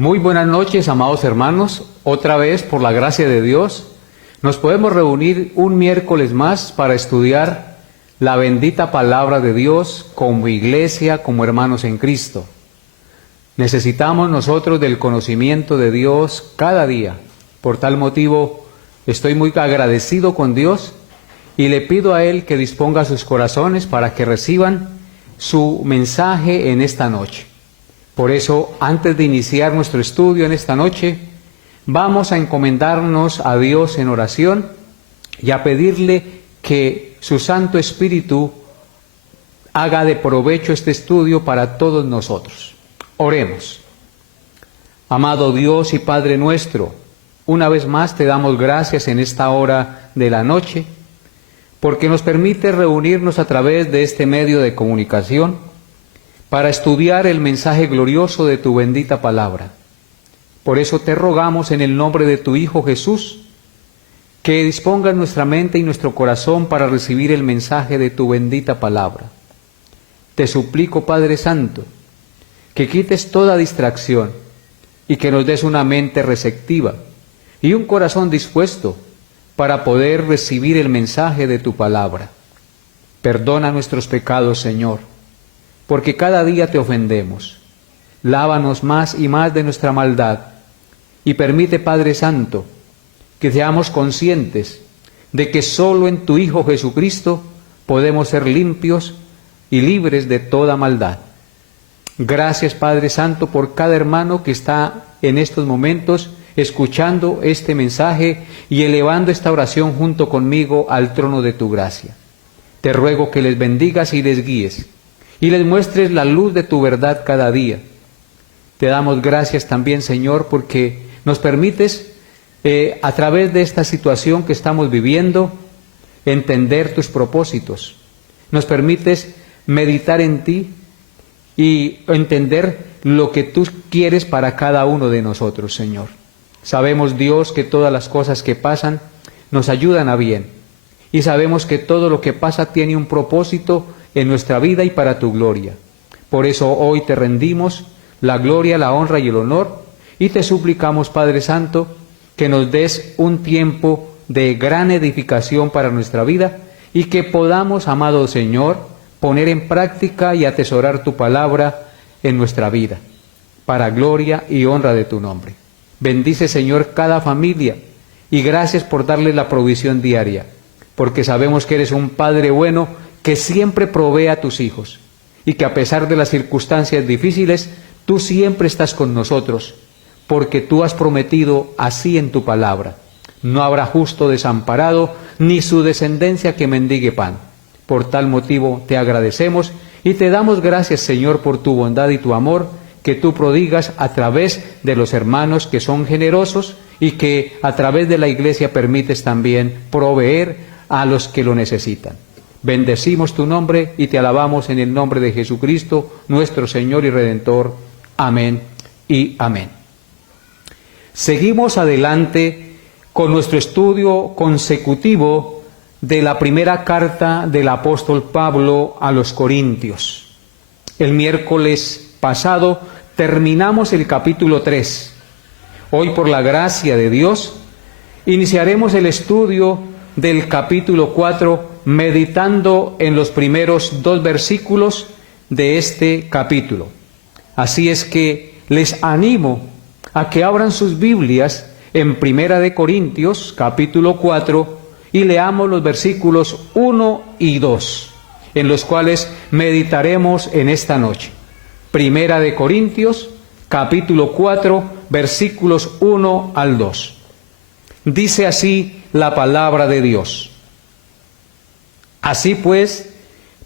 Muy buenas noches, amados hermanos. Otra vez, por la gracia de Dios, nos podemos reunir un miércoles más para estudiar la bendita palabra de Dios como iglesia, como hermanos en Cristo. Necesitamos nosotros del conocimiento de Dios cada día. Por tal motivo, estoy muy agradecido con Dios y le pido a Él que disponga sus corazones para que reciban su mensaje en esta noche. Por eso, antes de iniciar nuestro estudio en esta noche, vamos a encomendarnos a Dios en oración y a pedirle que su Santo Espíritu haga de provecho este estudio para todos nosotros. Oremos. Amado Dios y Padre nuestro, una vez más te damos gracias en esta hora de la noche, porque nos permite reunirnos a través de este medio de comunicación para estudiar el mensaje glorioso de tu bendita palabra. Por eso te rogamos en el nombre de tu Hijo Jesús, que dispongas nuestra mente y nuestro corazón para recibir el mensaje de tu bendita palabra. Te suplico, Padre Santo, que quites toda distracción y que nos des una mente receptiva y un corazón dispuesto para poder recibir el mensaje de tu palabra. Perdona nuestros pecados, Señor, porque cada día te ofendemos. Lávanos más y más de nuestra maldad y permite, Padre Santo, que seamos conscientes de que solo en tu Hijo Jesucristo podemos ser limpios y libres de toda maldad. Gracias, Padre Santo, por cada hermano que está en estos momentos escuchando este mensaje y elevando esta oración junto conmigo al trono de tu gracia. Te ruego que les bendigas y les guíes y les muestres la luz de tu verdad cada día. Te damos gracias también, Señor, porque nos permites, a través de esta situación que estamos viviendo, entender tus propósitos. Nos permites meditar en ti y entender lo que tú quieres para cada uno de nosotros, Señor. Sabemos, Dios, que todas las cosas que pasan nos ayudan a bien. Y sabemos que todo lo que pasa tiene un propósito en nuestra vida y para tu gloria. Por eso hoy te rendimos la gloria, la honra y el honor, y te suplicamos, Padre Santo, que nos des un tiempo de gran edificación para nuestra vida y que podamos, amado Señor, poner en práctica y atesorar tu palabra en nuestra vida, para gloria y honra de tu nombre. Bendice, Señor, cada familia y gracias por darle la provisión diaria, porque sabemos que eres un Padre bueno que siempre provee a tus hijos y que a pesar de las circunstancias difíciles, tú siempre estás con nosotros, porque tú has prometido así en tu palabra. No habrá justo desamparado, ni su descendencia que mendigue pan. Por tal motivo te agradecemos y te damos gracias, Señor, por tu bondad y tu amor que tú prodigas a través de los hermanos que son generosos y que a través de la iglesia permites también proveer a los que lo necesitan. Bendecimos tu nombre y te alabamos en el nombre de Jesucristo, nuestro Señor y Redentor. Amén y amén. Seguimos adelante con nuestro estudio consecutivo de la primera carta del apóstol Pablo a los Corintios. El miércoles pasado terminamos el capítulo 3. Hoy, por la gracia de Dios, iniciaremos el estudio del capítulo 4, meditando en los primeros 2 versículos de este capítulo. Así es que les animo a que abran sus Biblias en Primera de Corintios, capítulo 4, y leamos los versículos 1 y 2, en los cuales meditaremos en esta noche. Primera de Corintios, capítulo 4, versículos 1 al 2. Dice así la palabra de Dios. Así pues,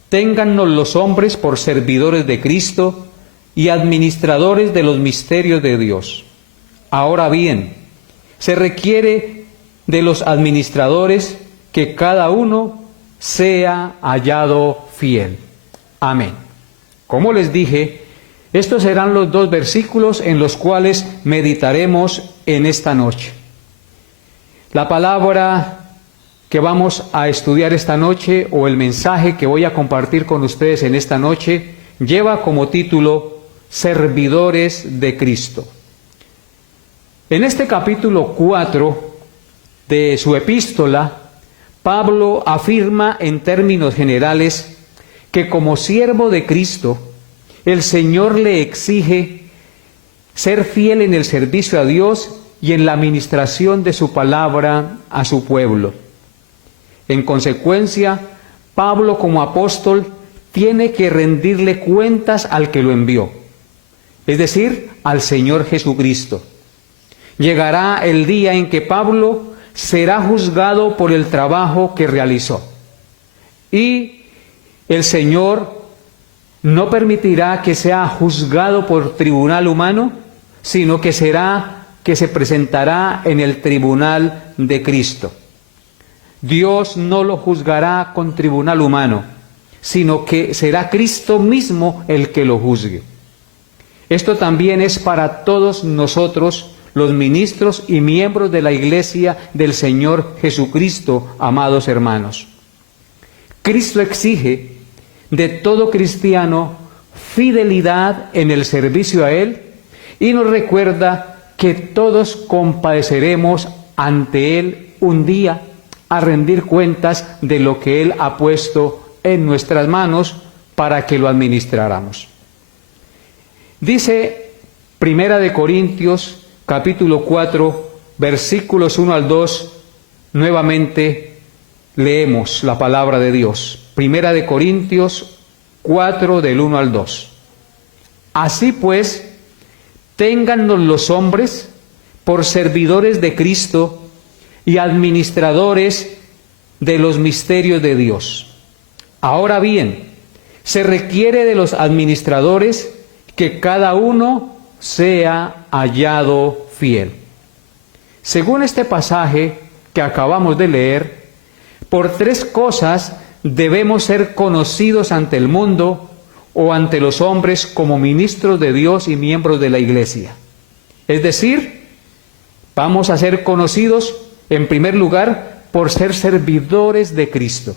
téngannos los hombres por servidores de Cristo y administradores de los misterios de Dios. Ahora bien, se requiere de los administradores que cada uno sea hallado fiel. Amén. Como les dije, estos serán los 2 versículos en los cuales meditaremos en esta noche. La palabra que vamos a estudiar esta noche, o el mensaje que voy a compartir con ustedes en esta noche, lleva como título Servidores de Cristo. En este capítulo 4 de su epístola, Pablo afirma en términos generales que como siervo de Cristo, el Señor le exige ser fiel en el servicio a Dios y en la administración de su palabra a su pueblo. En consecuencia, Pablo como apóstol tiene que rendirle cuentas al que lo envió, es decir, al Señor Jesucristo. Llegará el día en que Pablo será juzgado por el trabajo que realizó. Y el Señor no permitirá que sea juzgado por tribunal humano, sino que se presentará en el tribunal de Cristo. Dios no lo juzgará con tribunal humano, sino que será Cristo mismo el que lo juzgue. Esto también es para todos nosotros, los ministros y miembros de la Iglesia del Señor Jesucristo, amados hermanos. Cristo exige de todo cristiano fidelidad en el servicio a Él y nos recuerda que todos compadeceremos ante Él un día a rendir cuentas de lo que Él ha puesto en nuestras manos para que lo administráramos. Dice Primera de Corintios capítulo 4, versículos 1 al 2, nuevamente leemos la palabra de Dios. Primera de Corintios 4, del 1 al 2. Así pues, téngannos los hombres por servidores de Cristo y administradores de los misterios de Dios. Ahora bien, se requiere de los administradores que cada uno sea hallado fiel. Según este pasaje que acabamos de leer, por tres cosas debemos ser conocidos ante el mundo o ante los hombres como ministros de Dios y miembros de la Iglesia. Es decir, vamos a ser conocidos en primer lugar por ser servidores de Cristo.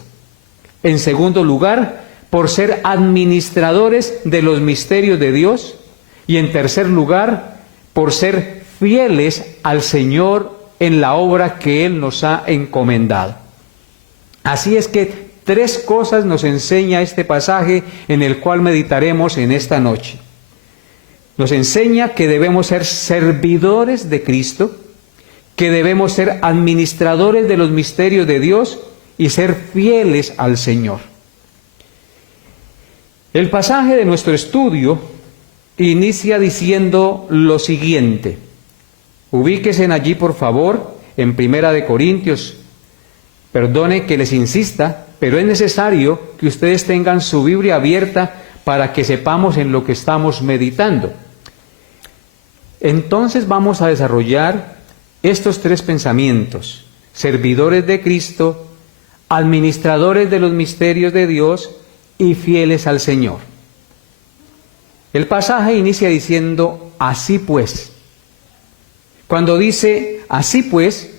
En segundo lugar, por ser administradores de los misterios de Dios. Y en tercer lugar, por ser fieles al Señor en la obra que Él nos ha encomendado. Así es que tres cosas nos enseña este pasaje en el cual meditaremos en esta noche. Nos enseña que debemos ser servidores de Cristo, que debemos ser administradores de los misterios de Dios y ser fieles al Señor. El pasaje de nuestro estudio inicia diciendo lo siguiente. Ubíquense allí, por favor, en Primera de Corintios. Perdone que les insista, pero es necesario que ustedes tengan su Biblia abierta para que sepamos en lo que estamos meditando. Entonces vamos a desarrollar estos tres pensamientos: servidores de Cristo, administradores de los misterios de Dios y fieles al Señor. El pasaje inicia diciendo, así pues. Cuando dice así pues,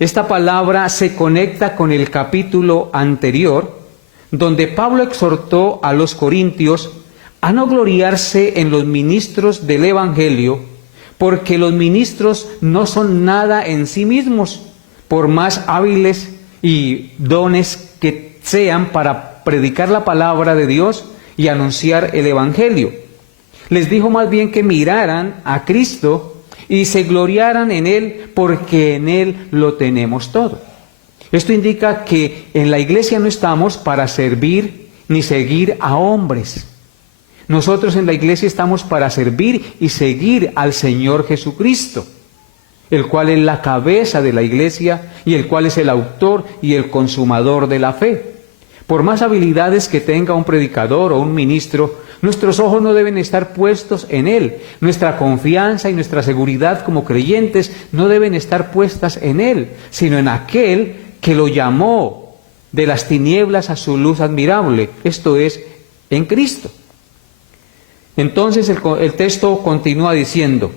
esta palabra se conecta con el capítulo anterior, donde Pablo exhortó a los corintios a no gloriarse en los ministros del Evangelio, porque los ministros no son nada en sí mismos, por más hábiles y dones que sean para predicar la palabra de Dios y anunciar el Evangelio. Les dijo más bien que miraran a Cristo y se gloriaran en Él, porque en Él lo tenemos todo. Esto indica que en la iglesia no estamos para servir ni seguir a hombres. Nosotros en la iglesia estamos para servir y seguir al Señor Jesucristo, el cual es la cabeza de la iglesia y el cual es el autor y el consumador de la fe. Por más habilidades que tenga un predicador o un ministro, nuestros ojos no deben estar puestos en Él. Nuestra confianza y nuestra seguridad como creyentes no deben estar puestas en Él, sino en aquel que lo llamó de las tinieblas a su luz admirable, esto es, en Cristo. Entonces el texto continúa diciendo,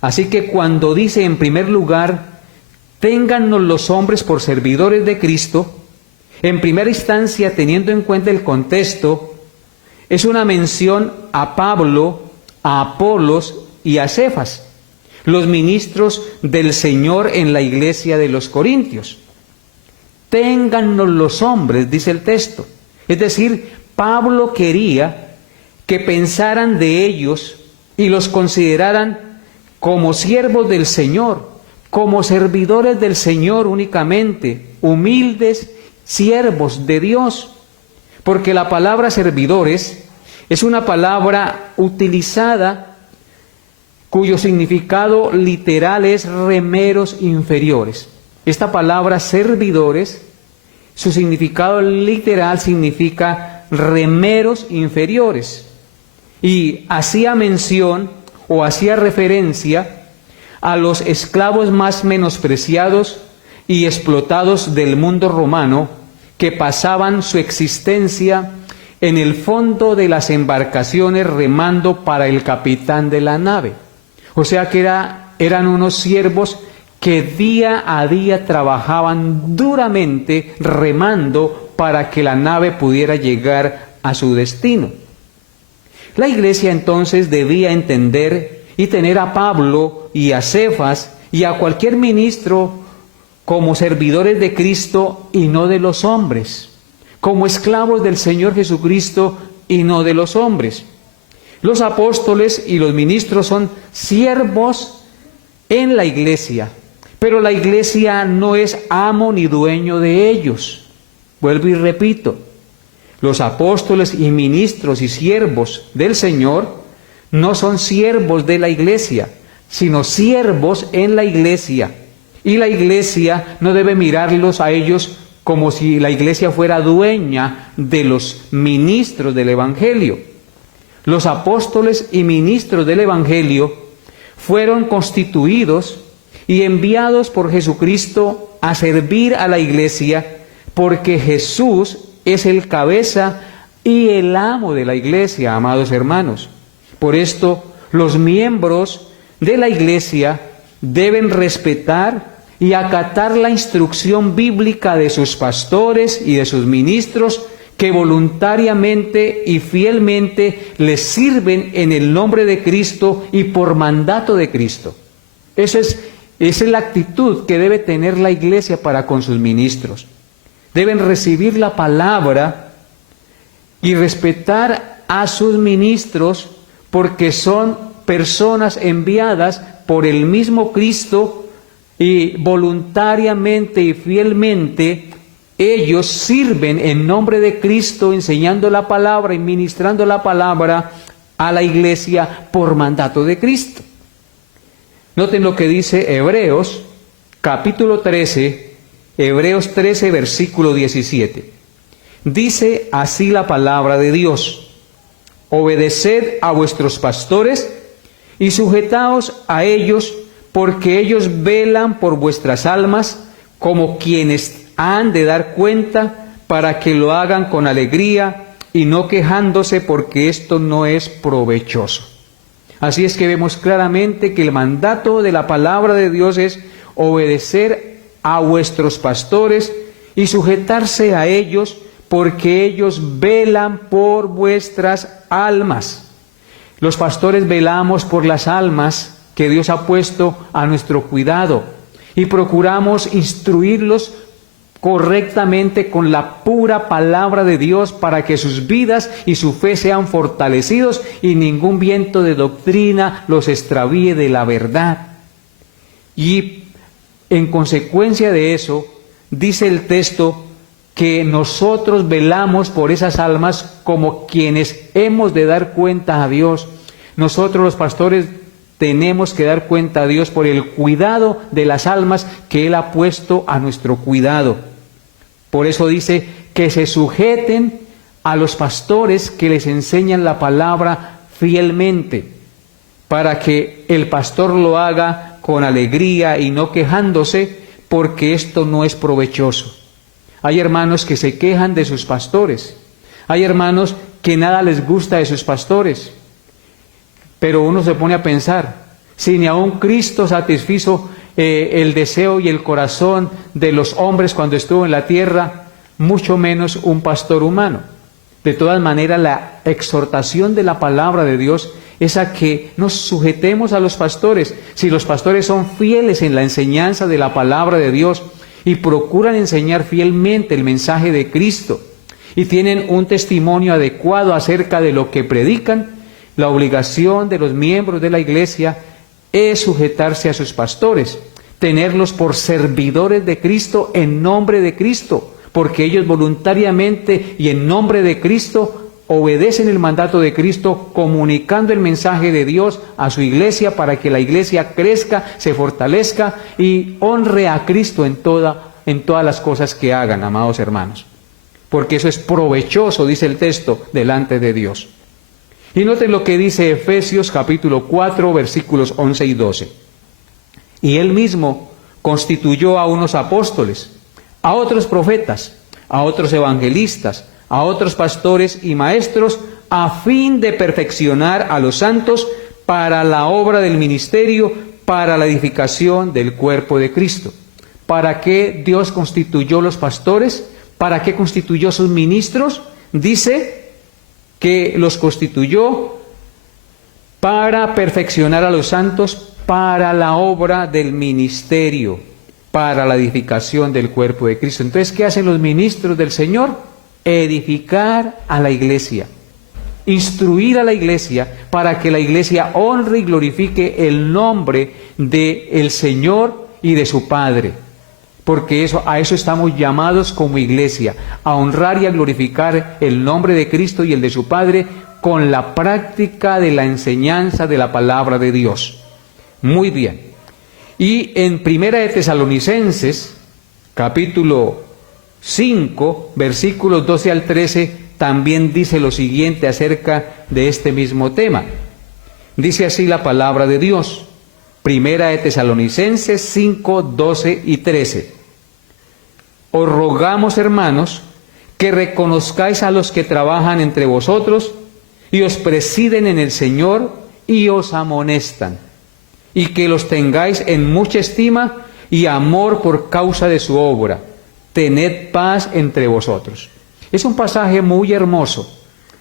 así que cuando dice en primer lugar, téngannos los hombres por servidores de Cristo, en primera instancia, teniendo en cuenta el contexto, es una mención a Pablo, a Apolos y a Cefas, los ministros del Señor en la iglesia de los Corintios. Téngannos los hombres, dice el texto. Es decir, Pablo quería que pensaran de ellos y los consideraran como siervos del Señor, como servidores del Señor únicamente, humildes siervos de Dios. Porque la palabra servidores es una palabra utilizada cuyo significado literal es remeros inferiores. Esta palabra servidores, su significado literal significa remeros inferiores. Y hacía mención o hacía referencia a los esclavos más menospreciados y explotados del mundo romano que pasaban su existencia en el fondo de las embarcaciones remando para el capitán de la nave. O sea que eran unos siervos que día a día trabajaban duramente remando para que la nave pudiera llegar a su destino. La iglesia entonces debía entender y tener a Pablo y a Cefas y a cualquier ministro como servidores de Cristo y no de los hombres, como esclavos del Señor Jesucristo y no de los hombres. Los apóstoles y los ministros son siervos en la iglesia, pero la iglesia no es amo ni dueño de ellos. Vuelvo y repito, los apóstoles y ministros y siervos del Señor no son siervos de la iglesia, sino siervos en la iglesia. Y la iglesia no debe mirarlos a ellos como si la iglesia fuera dueña de los ministros del Evangelio. Los apóstoles y ministros del Evangelio fueron constituidos y enviados por Jesucristo a servir a la iglesia, porque Jesús es el cabeza y el amo de la iglesia, amados hermanos. Por esto, los miembros de la iglesia deben respetar y acatar la instrucción bíblica de sus pastores y de sus ministros, que voluntariamente y fielmente les sirven en el nombre de Cristo y por mandato de Cristo. Esa es la actitud que debe tener la iglesia para con sus ministros. Deben recibir la palabra y respetar a sus ministros, porque son personas enviadas por el mismo Cristo, y voluntariamente y fielmente ellos sirven en nombre de Cristo, enseñando la palabra y ministrando la palabra a la iglesia por mandato de Cristo. Noten lo que dice Hebreos, capítulo 13, Hebreos 13, versículo 17. Dice así la palabra de Dios: obedeced a vuestros pastores y sujetaos a ellos, porque ellos velan por vuestras almas como quienes han de dar cuenta, para que lo hagan con alegría y no quejándose, porque esto no es provechoso. Así es que vemos claramente que el mandato de la palabra de Dios es obedecer a vuestros pastores y sujetarse a ellos, porque ellos velan por vuestras almas. Los pastores velamos por las almas que Dios ha puesto a nuestro cuidado y procuramos instruirlos correctamente con la pura palabra de Dios, para que sus vidas y su fe sean fortalecidos y ningún viento de doctrina los extravíe de la verdad. Y en consecuencia de eso, dice el texto que nosotros velamos por esas almas como quienes hemos de dar cuenta a Dios. Nosotros los pastores tenemos que dar cuenta a Dios por el cuidado de las almas que Él ha puesto a nuestro cuidado. Por eso dice que se sujeten a los pastores que les enseñan la palabra fielmente, para que el pastor lo haga con alegría y no quejándose, porque esto no es provechoso. Hay hermanos que se quejan de sus pastores, hay hermanos que nada les gusta de sus pastores. Pero uno se pone a pensar, si ni aun Cristo satisfizo el deseo y el corazón de los hombres cuando estuvo en la tierra, mucho menos un pastor humano. De todas maneras, la exhortación de la palabra de Dios es a que nos sujetemos a los pastores. Si los pastores son fieles en la enseñanza de la palabra de Dios y procuran enseñar fielmente el mensaje de Cristo y tienen un testimonio adecuado acerca de lo que predican, la obligación de los miembros de la iglesia es sujetarse a sus pastores, tenerlos por servidores de Cristo en nombre de Cristo, porque ellos voluntariamente y en nombre de Cristo obedecen el mandato de Cristo, comunicando el mensaje de Dios a su iglesia para que la iglesia crezca, se fortalezca y honre a Cristo en todas las cosas que hagan, amados hermanos. Porque eso es provechoso, dice el texto, delante de Dios. Y noten lo que dice Efesios capítulo 4, versículos 11 y 12. Y Él mismo constituyó a unos apóstoles, a otros profetas, a otros evangelistas, a otros pastores y maestros, a fin de perfeccionar a los santos para la obra del ministerio, para la edificación del cuerpo de Cristo. ¿Para qué Dios constituyó los pastores? ¿Para qué constituyó sus ministros? Dice que los constituyó para perfeccionar a los santos, para la obra del ministerio, para la edificación del cuerpo de Cristo. Entonces, ¿qué hacen los ministros del Señor? Edificar a la iglesia, instruir a la iglesia para que la iglesia honre y glorifique el nombre del Señor y de su Padre. Porque a eso estamos llamados como iglesia, a honrar y a glorificar el nombre de Cristo y el de su Padre con la práctica de la enseñanza de la palabra de Dios. Muy bien. Y en Primera de Tesalonicenses, capítulo 5, versículos 12 al 13, también dice lo siguiente acerca de este mismo tema. Dice así la palabra de Dios. Primera de Tesalonicenses 5, 12 y 13. Os rogamos, hermanos, que reconozcáis a los que trabajan entre vosotros y os presiden en el Señor y os amonestan, y que los tengáis en mucha estima y amor por causa de su obra. Tened paz entre vosotros. Es un pasaje muy hermoso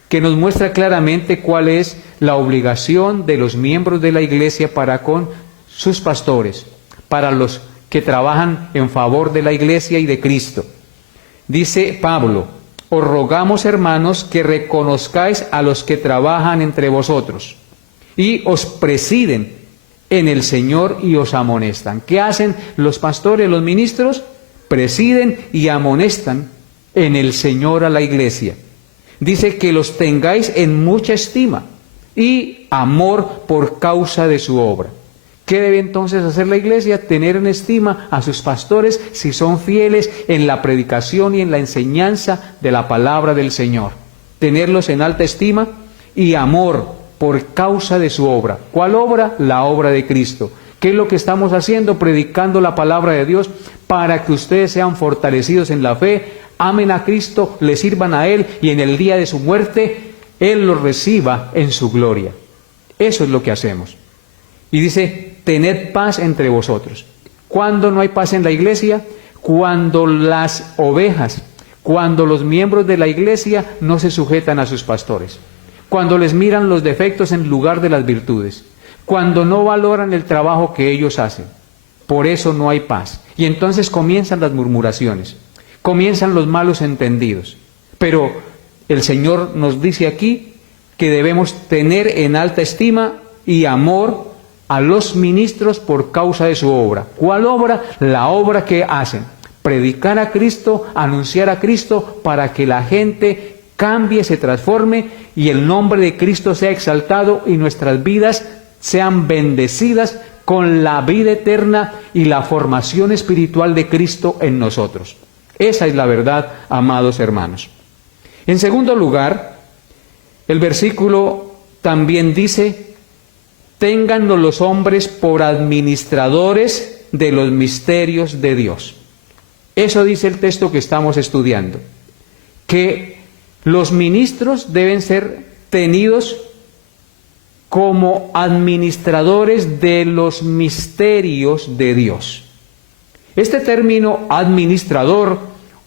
que nos muestra claramente cuál es la obligación de los miembros de la iglesia para con sus pastores, para los que trabajan en favor de la iglesia y de Cristo. Dice Pablo: os rogamos, hermanos, que reconozcáis a los que trabajan entre vosotros y os presiden en el Señor y os amonestan. ¿Qué hacen los pastores, los ministros? Presiden y amonestan en el Señor a la iglesia. Dice que los tengáis en mucha estima y amor por causa de su obra. ¿Qué debe entonces hacer la iglesia? Tener en estima a sus pastores si son fieles en la predicación y en la enseñanza de la palabra del Señor. Tenerlos en alta estima y amor por causa de su obra. ¿Cuál obra? La obra de Cristo. ¿Qué es lo que estamos haciendo? Predicando la palabra de Dios para que ustedes sean fortalecidos en la fe, amen a Cristo, le sirvan a Él y en el día de su muerte Él los reciba en su gloria. Eso es lo que hacemos. Y dice: tened paz entre vosotros. ¿Cuándo no hay paz en la iglesia? Cuando las ovejas, cuando los miembros de la iglesia no se sujetan a sus pastores, cuando les miran los defectos en lugar de las virtudes, cuando no valoran el trabajo que ellos hacen. Por eso no hay paz. Y entonces comienzan las murmuraciones, comienzan los malos entendidos. Pero el Señor nos dice aquí que debemos tener en alta estima y amor a los ministros por causa de su obra. ¿Cuál obra? La obra que hacen. Predicar a Cristo, anunciar a Cristo para que la gente cambie, se transforme y el nombre de Cristo sea exaltado y nuestras vidas sean bendecidas con la vida eterna y la formación espiritual de Cristo en nosotros. Esa es la verdad, amados hermanos. En segundo lugar, el versículo también dice: ténganlo los hombres por administradores de los misterios de Dios. Eso dice el texto que estamos estudiando, que los ministros deben ser tenidos como administradores de los misterios de Dios. Este término administrador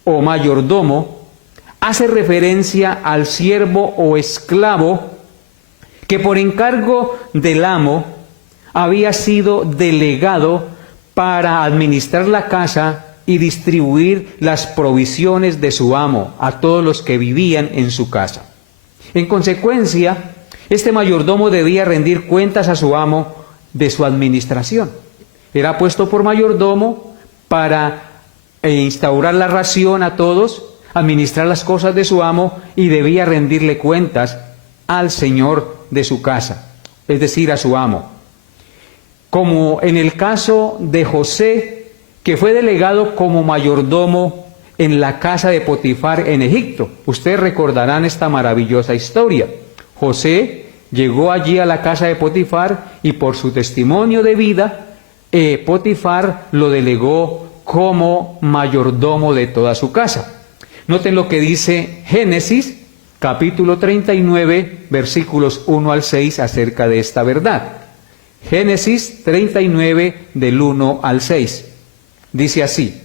o mayordomo hace referencia al siervo o esclavo que por encargo del amo había sido delegado para administrar la casa y distribuir las provisiones de su amo a todos los que vivían en su casa. En consecuencia, este mayordomo debía rendir cuentas a su amo de su administración. Era puesto por mayordomo para instaurar la ración a todos, administrar las cosas de su amo y debía rendirle cuentas al señor de su casa, es decir, a su amo. Como en el caso de José, que fue delegado como mayordomo en la casa de Potifar en Egipto. Ustedes recordarán esta maravillosa historia. José llegó allí a la casa de Potifar y por su testimonio de vida, Potifar lo delegó como mayordomo de toda su casa. Noten lo que dice Génesis, capítulo 39, versículos 1 al 6 acerca de esta verdad. Génesis 39, del 1 al 6. Dice así: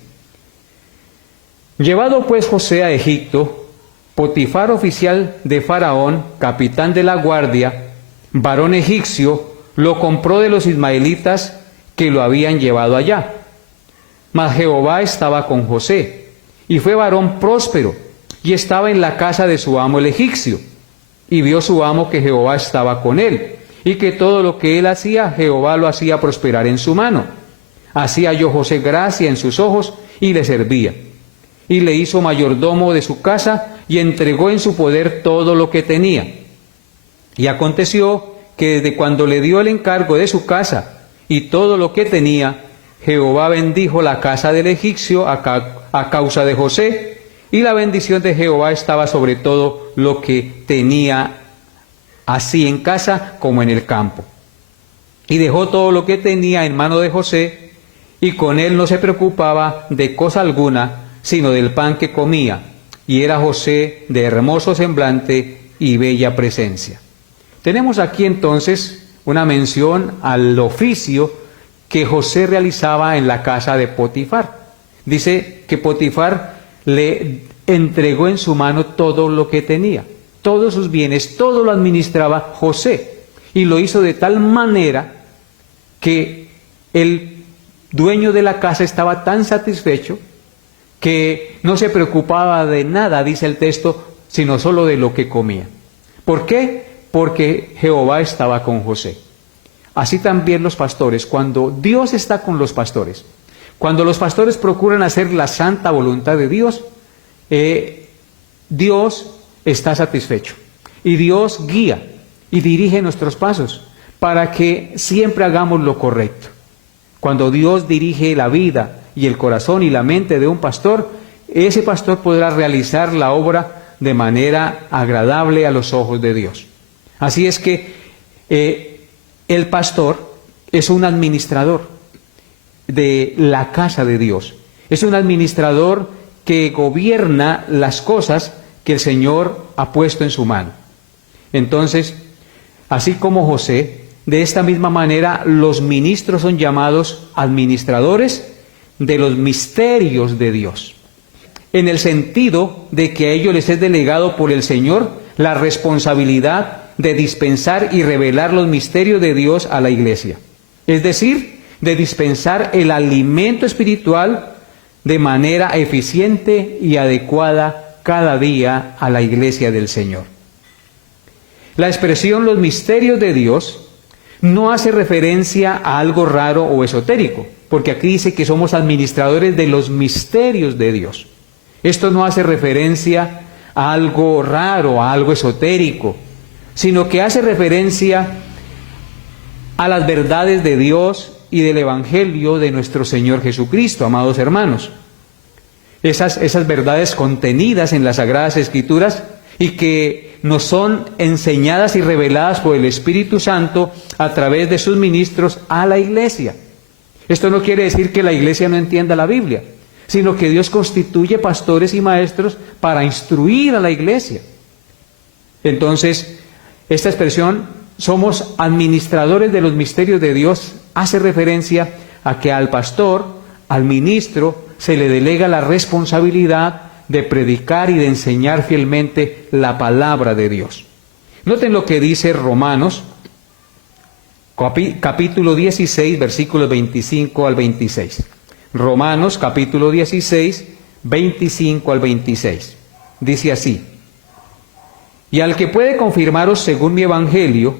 Llevado pues José a Egipto, Potifar, oficial de Faraón, capitán de la guardia, varón egipcio, lo compró de los ismaelitas que lo habían llevado allá. Mas Jehová estaba con José, y fue varón próspero, y estaba en la casa de su amo el egipcio. Y vio su amo que Jehová estaba con él, y que todo lo que él hacía, Jehová lo hacía prosperar en su mano. Así halló José gracia en sus ojos, y le servía. Y le hizo mayordomo de su casa, y entregó en su poder todo lo que tenía. Y aconteció que desde cuando le dio el encargo de su casa, y todo lo que tenía, Jehová bendijo la casa del egipcio a causa de José, y la bendición de Jehová estaba sobre todo lo que tenía, así en casa como en el campo. Y dejó todo lo que tenía en mano de José, y con él no se preocupaba de cosa alguna, sino del pan que comía, y era José de hermoso semblante y bella presencia. Tenemos aquí entonces una mención al oficio que José realizaba en la casa de Potifar. Dice que Potifar le entregó en su mano todo lo que tenía, todos sus bienes, todo lo administraba José, y lo hizo de tal manera que el dueño de la casa estaba tan satisfecho que no se preocupaba de nada, dice el texto, sino solo de lo que comía. ¿Por qué? Porque Jehová estaba con José. Así también los pastores, cuando Dios está con los pastores, cuando los pastores procuran hacer la santa voluntad de Dios, Dios está satisfecho. Y Dios guía y dirige nuestros pasos para que siempre hagamos lo correcto. Cuando Dios dirige la vida y el corazón y la mente de un pastor, ese pastor podrá realizar la obra de manera agradable a los ojos de Dios. Así es que el pastor es un administrador de la casa de Dios. Es un administrador que gobierna las cosas que el Señor ha puesto en su mano. Entonces, así como José, de esta misma manera los ministros son llamados administradores de los misterios de Dios, en el sentido de que a ellos les es delegado por el Señor la responsabilidad de dispensar y revelar los misterios de Dios a la iglesia, es decir, de dispensar el alimento espiritual de manera eficiente y adecuada cada día a la iglesia del Señor. La expresión los misterios de Dios no hace referencia a algo raro o esotérico, porque aquí dice que somos administradores de los misterios de Dios. Esto no hace referencia a algo raro, a algo esotérico, sino que hace referencia a las verdades de Dios y del Evangelio de nuestro Señor Jesucristo, amados hermanos. Esas verdades contenidas en las Sagradas Escrituras y que nos son enseñadas y reveladas por el Espíritu Santo a través de sus ministros a la iglesia. Esto no quiere decir que la iglesia no entienda la Biblia, sino que Dios constituye pastores y maestros para instruir a la iglesia. Entonces, esta expresión, somos administradores de los misterios de Dios, hace referencia a que al pastor, al ministro, se le delega la responsabilidad de predicar y de enseñar fielmente la palabra de Dios. Noten lo que dice Romanos, capítulo 16, versículos 25 al 26. Romanos, capítulo 16, 25 al 26. Dice así: y al que puede confirmaros según mi evangelio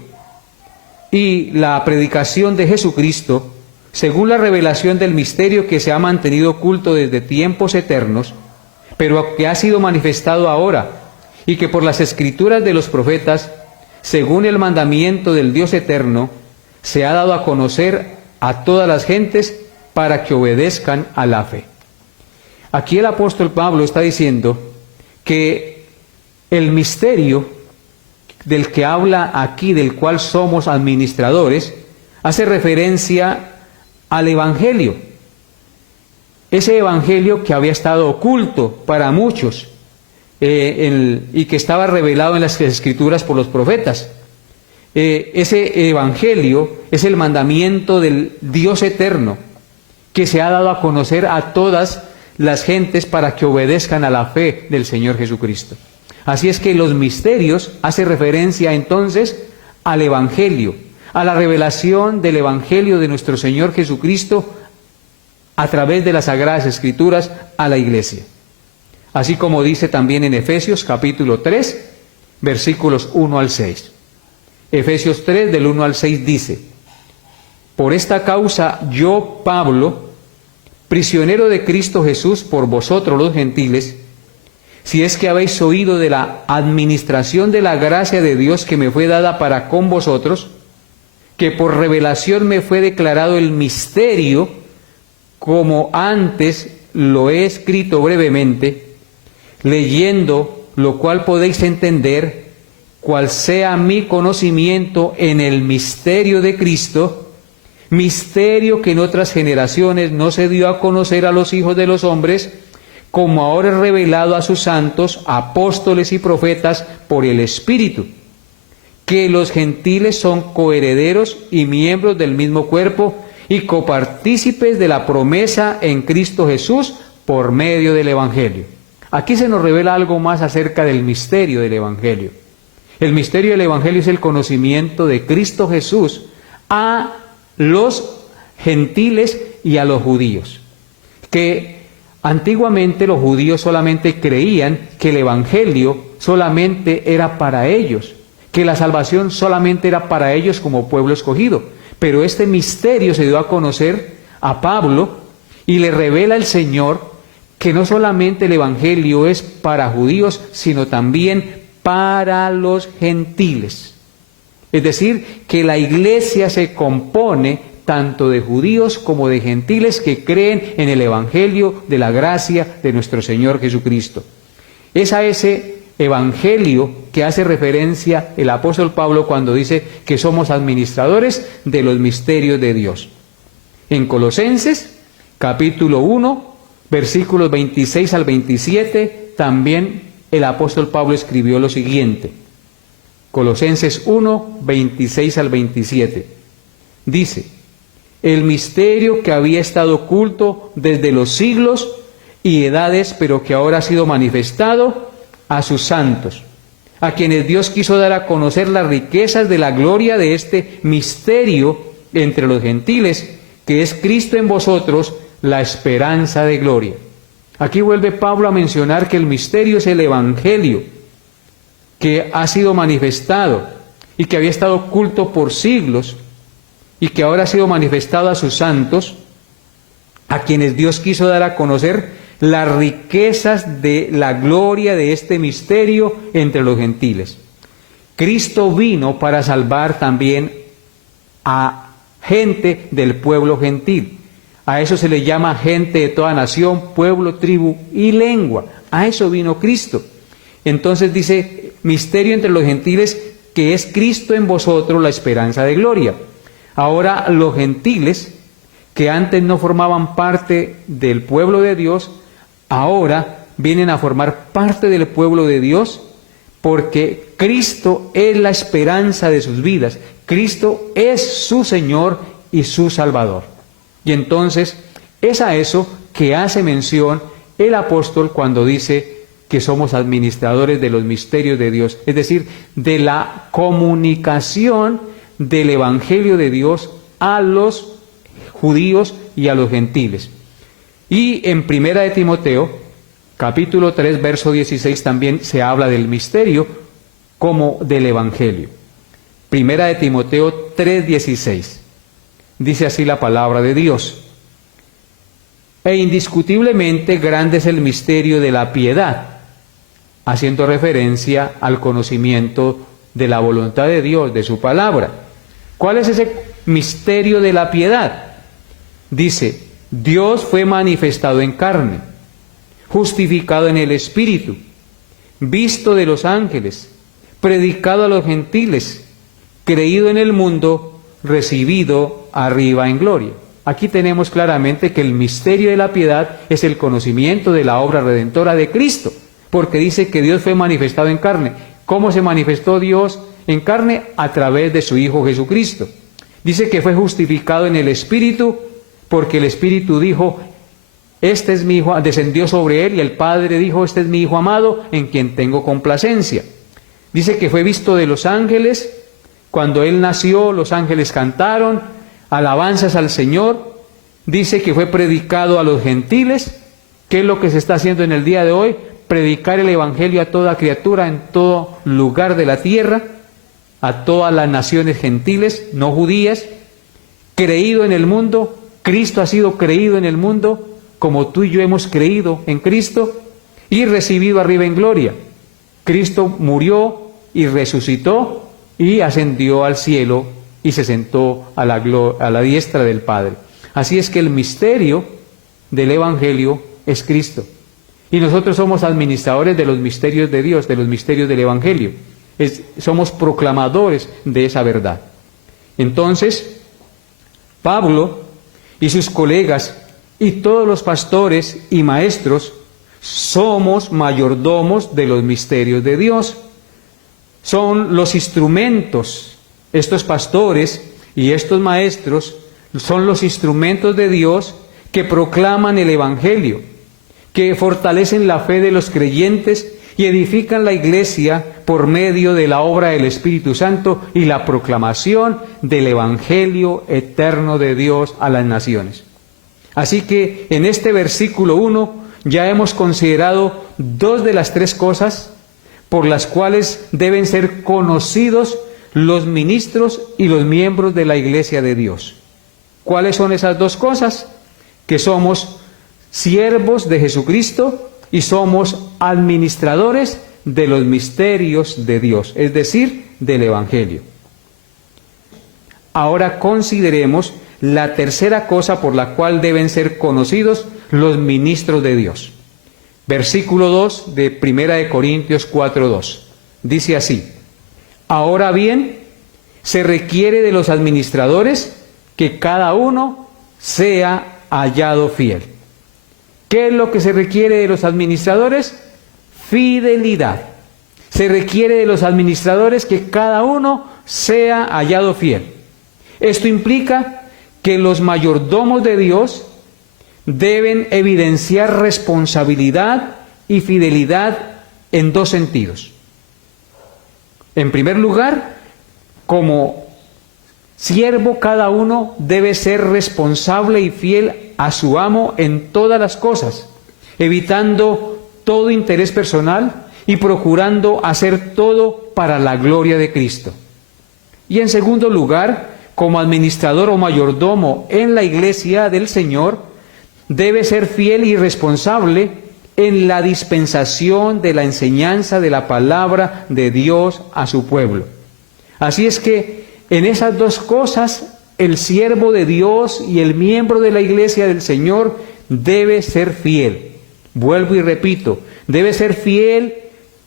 y la predicación de Jesucristo, según la revelación del misterio que se ha mantenido oculto desde tiempos eternos, pero que ha sido manifestado ahora, y que por las escrituras de los profetas, según el mandamiento del Dios eterno, se ha dado a conocer a todas las gentes para que obedezcan a la fe. Aquí el apóstol Pablo está diciendo que el misterio del que habla aquí, del cual somos administradores, hace referencia al Evangelio. Ese Evangelio que había estado oculto para muchos y que estaba revelado en las Escrituras por los profetas. Ese Evangelio es el mandamiento del Dios eterno que se ha dado a conocer a todas las gentes para que obedezcan a la fe del Señor Jesucristo. Así es que los misterios hace referencia entonces al Evangelio, a la revelación del Evangelio de nuestro Señor Jesucristo a través de las Sagradas Escrituras a la Iglesia. Así como dice también en Efesios capítulo 3, versículos 1 al 6. Efesios 3 del 1 al 6 dice: por esta causa yo, Pablo, prisionero de Cristo Jesús por vosotros los gentiles, si es que habéis oído de la administración de la gracia de Dios que me fue dada para con vosotros, que por revelación me fue declarado el misterio, como antes lo he escrito brevemente, leyendo lo cual podéis entender, cuál sea mi conocimiento en el misterio de Cristo, misterio que en otras generaciones no se dio a conocer a los hijos de los hombres, como ahora es revelado a sus santos, apóstoles y profetas por el Espíritu, que los gentiles son coherederos y miembros del mismo cuerpo y copartícipes de la promesa en Cristo Jesús por medio del Evangelio. Aquí se nos revela algo más acerca del misterio del Evangelio. El misterio del Evangelio es el conocimiento de Cristo Jesús a los gentiles y a los judíos, que antiguamente los judíos solamente creían que el Evangelio solamente era para ellos, que la salvación solamente era para ellos como pueblo escogido. Pero este misterio se dio a conocer a Pablo y le revela el Señor que no solamente el Evangelio es para judíos, sino también para los gentiles. Es decir, que la iglesia se compone tanto de judíos como de gentiles que creen en el Evangelio de la gracia de nuestro Señor Jesucristo. Es a ese Evangelio que hace referencia el apóstol Pablo cuando dice que somos administradores de los misterios de Dios. En Colosenses, capítulo 1, versículos 26 al 27, también el apóstol Pablo escribió lo siguiente. Colosenses 1, 26 al 27. Dice: el misterio que había estado oculto desde los siglos y edades, pero que ahora ha sido manifestado a sus santos, a quienes Dios quiso dar a conocer las riquezas de la gloria de este misterio entre los gentiles, que es Cristo en vosotros, la esperanza de gloria. Aquí vuelve Pablo a mencionar que el misterio es el Evangelio, que ha sido manifestado y que había estado oculto por siglos y que ahora ha sido manifestado a sus santos, a quienes Dios quiso dar a conocer las riquezas de la gloria de este misterio entre los gentiles. Cristo vino para salvar también a gente del pueblo gentil. A eso se le llama gente de toda nación, pueblo, tribu y lengua. A eso vino Cristo. Entonces dice, misterio entre los gentiles, que es Cristo en vosotros, la esperanza de gloria. Ahora los gentiles, que antes no formaban parte del pueblo de Dios, ahora vienen a formar parte del pueblo de Dios, porque Cristo es la esperanza de sus vidas. Cristo es su Señor y su Salvador. Y entonces es a eso que hace mención el apóstol cuando dice que somos administradores de los misterios de Dios, es decir, de la comunicación del Evangelio de Dios a los judíos y a los gentiles. Y en Primera de Timoteo, capítulo 3, verso 16, también se habla del misterio como del Evangelio. Primera de Timoteo 3, 16. Dice así la palabra de Dios: e indiscutiblemente grande es el misterio de la piedad, haciendo referencia al conocimiento de la voluntad de Dios, de su palabra. ¿Cuál es ese misterio de la piedad? Dice: Dios fue manifestado en carne, justificado en el Espíritu, visto de los ángeles, predicado a los gentiles, creído en el mundo, recibido arriba en gloria. Aquí tenemos claramente que el misterio de la piedad es el conocimiento de la obra redentora de Cristo, porque dice que Dios fue manifestado en carne. ¿Cómo se manifestó Dios en carne? A través de su Hijo Jesucristo. Dice que fue justificado en el Espíritu, porque el Espíritu dijo: este es mi Hijo, descendió sobre él, y el Padre dijo: este es mi Hijo amado, en quien tengo complacencia. Dice que fue visto de los ángeles. Cuando él nació, los ángeles cantaron alabanzas al Señor. Dice que fue predicado a los gentiles. ¿Qué es lo que se está haciendo en el día de hoy? Predicar el Evangelio a toda criatura en todo lugar de la tierra, a todas las naciones gentiles, no judías. Creído en el mundo, Cristo ha sido creído en el mundo, como tú y yo hemos creído en Cristo, y recibido arriba en gloria. Cristo murió y resucitó y ascendió al cielo y se sentó a la diestra del Padre. Así es que el misterio del Evangelio es Cristo. Y nosotros somos administradores de los misterios de Dios, de los misterios del Evangelio. Somos proclamadores de esa verdad. Entonces, Pablo y sus colegas y todos los pastores y maestros somos mayordomos de los misterios de Dios. Son los instrumentos, estos pastores y estos maestros son los instrumentos de Dios que proclaman el Evangelio, que fortalecen la fe de los creyentes y edifican la iglesia por medio de la obra del Espíritu Santo y la proclamación del Evangelio eterno de Dios a las naciones. Así que en este versículo 1 ya hemos considerado dos de las tres cosas por las cuales deben ser conocidos los ministros y los miembros de la iglesia de Dios. ¿Cuáles son esas dos cosas? Que somos siervos de Jesucristo y somos administradores de los misterios de Dios, es decir, del Evangelio. Ahora consideremos la tercera cosa por la cual deben ser conocidos los ministros de Dios. Versículo 2 de 1 Corintios 4:2. Dice así: ahora bien, se requiere de los administradores que cada uno sea hallado fiel. ¿Qué es lo que se requiere de los administradores? Fidelidad. Se requiere de los administradores que cada uno sea hallado fiel. Esto implica que los mayordomos de Dios deben evidenciar responsabilidad y fidelidad en dos sentidos. En primer lugar, como siervo, cada uno debe ser responsable y fiel a su amo en todas las cosas, evitando todo interés personal y procurando hacer todo para la gloria de Cristo. Y en segundo lugar, como administrador o mayordomo en la iglesia del Señor, debe ser fiel y responsable en la dispensación de la enseñanza de la palabra de Dios a su pueblo. Así es que en esas dos cosas, el siervo de Dios y el miembro de la iglesia del Señor debe ser fiel. Vuelvo y repito, debe ser fiel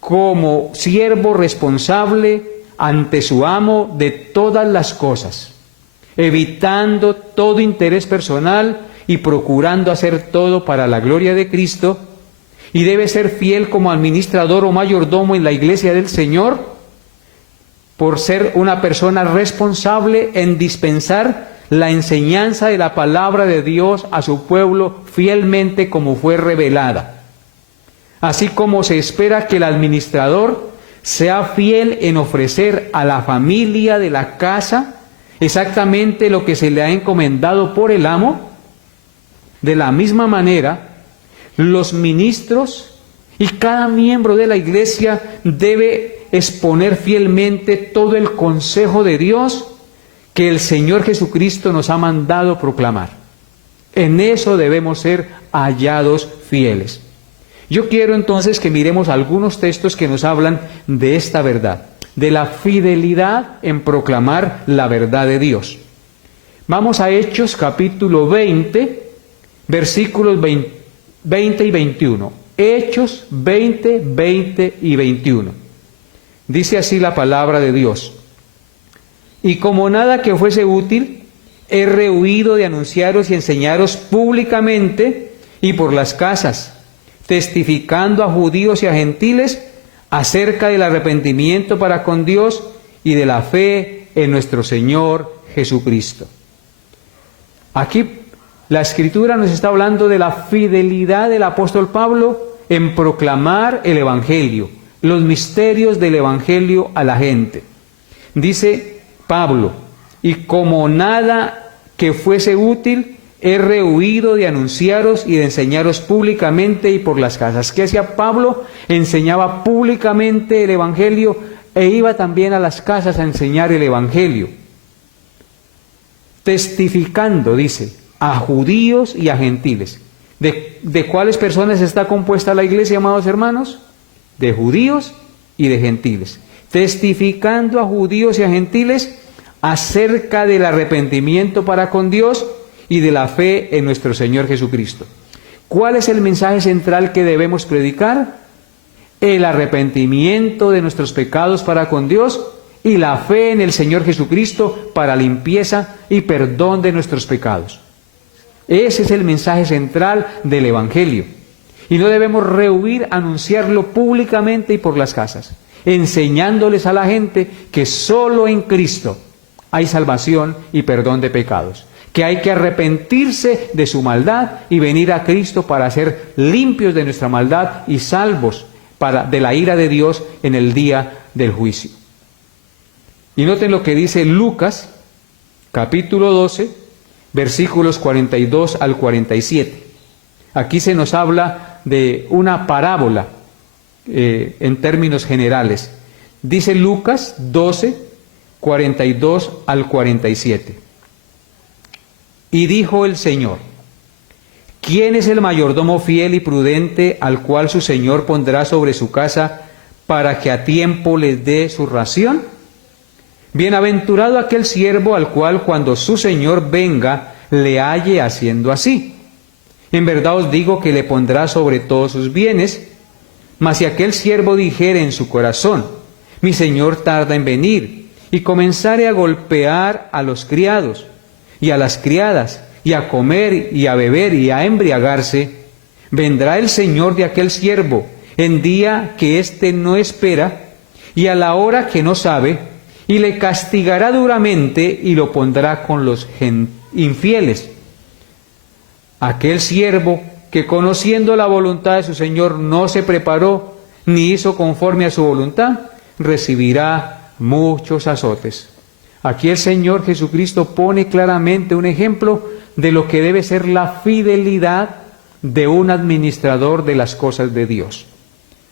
como siervo responsable ante su amo de todas las cosas, evitando todo interés personal y procurando hacer todo para la gloria de Cristo, y debe ser fiel como administrador o mayordomo en la iglesia del Señor, por ser una persona responsable en dispensar la enseñanza de la palabra de Dios a su pueblo fielmente como fue revelada. así como se espera que el administrador sea fiel en ofrecer a la familia de la casa exactamente lo que se le ha encomendado por el amo. De la misma manera, los ministros y cada miembro de la iglesia debe exponer fielmente todo el consejo de Dios que el Señor Jesucristo nos ha mandado proclamar. En eso debemos ser hallados fieles. Yo quiero entonces que miremos algunos textos que nos hablan de esta verdad, de la fidelidad en proclamar la verdad de Dios. Vamos a Hechos capítulo 20, versículos 20 y 21. Hechos 20, 20 y 21. Dice así la palabra de Dios: y como nada que fuese útil, he rehuido de anunciaros y enseñaros públicamente y por las casas, testificando a judíos y a gentiles acerca del arrepentimiento para con Dios y de la fe en nuestro Señor Jesucristo. Aquí la Escritura nos está hablando de la fidelidad del apóstol Pablo en proclamar el Evangelio, los misterios del Evangelio a la gente. Dice Pablo: y como nada que fuese útil, he rehuido de anunciaros y de enseñaros públicamente y por las casas. ¿Qué hacía Pablo? Enseñaba públicamente el Evangelio e iba también a las casas a enseñar el Evangelio. Testificando, dice, a judíos y a gentiles. ¿De cuáles personas está compuesta la iglesia, amados hermanos? De judíos y de gentiles. Testificando a judíos y a gentiles acerca del arrepentimiento para con Dios y de la fe en nuestro Señor Jesucristo. ¿Cuál es el mensaje central que debemos predicar? El arrepentimiento de nuestros pecados para con Dios y la fe en el Señor Jesucristo para limpieza y perdón de nuestros pecados. Ese es el mensaje central del Evangelio. Y no debemos rehuir anunciarlo públicamente y por las casas, enseñándoles a la gente que solo en Cristo hay salvación y perdón de pecados, que hay que arrepentirse de su maldad y venir a Cristo para ser limpios de nuestra maldad y salvos de la ira de Dios en el día del juicio. Y noten lo que dice Lucas, capítulo 12, versículos 42 al 47. Aquí se nos habla de una parábola en términos generales. Dice Lucas 12, 42 al 47. Y dijo el Señor: ¿quién es el mayordomo fiel y prudente al cual su Señor pondrá sobre su casa para que a tiempo les dé su ración? Bienaventurado aquel siervo al cual cuando su Señor venga le halle haciendo así. En verdad os digo que le pondrá sobre todos sus bienes. Mas si aquel siervo dijere en su corazón: mi Señor tarda en venir, y comenzare a golpear a los criados y a las criadas, y a comer y a beber y a embriagarse, vendrá el Señor de aquel siervo en día que éste no espera y a la hora que no sabe, y le castigará duramente y lo pondrá con los infieles. Aquel siervo que conociendo la voluntad de su Señor no se preparó ni hizo conforme a su voluntad, recibirá muchos azotes. Aquí el Señor Jesucristo pone claramente un ejemplo de lo que debe ser la fidelidad de un administrador de las cosas de Dios,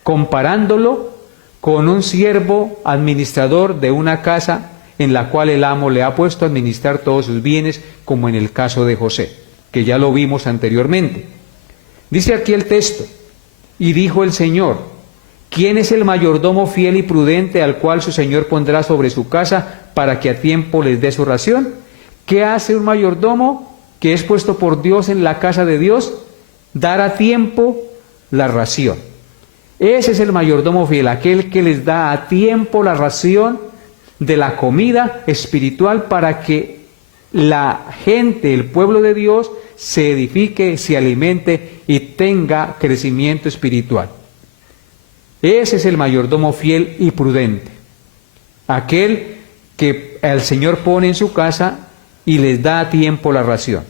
comparándolo con un siervo administrador de una casa en la cual el amo le ha puesto a administrar todos sus bienes, como en el caso de José, que ya lo vimos anteriormente. Dice aquí el texto: y dijo el Señor: ¿quién es el mayordomo fiel y prudente al cual su Señor pondrá sobre su casa para que a tiempo les dé su ración? ¿Qué hace un mayordomo que es puesto por Dios en la casa de Dios? Dar a tiempo la ración. Ese es el mayordomo fiel, aquel que les da a tiempo la ración de la comida espiritual para que la gente, el pueblo de Dios, se edifique, se alimente y tenga crecimiento espiritual. Ese es el mayordomo fiel y prudente, aquel que el Señor pone en su casa y les da a tiempo la ración.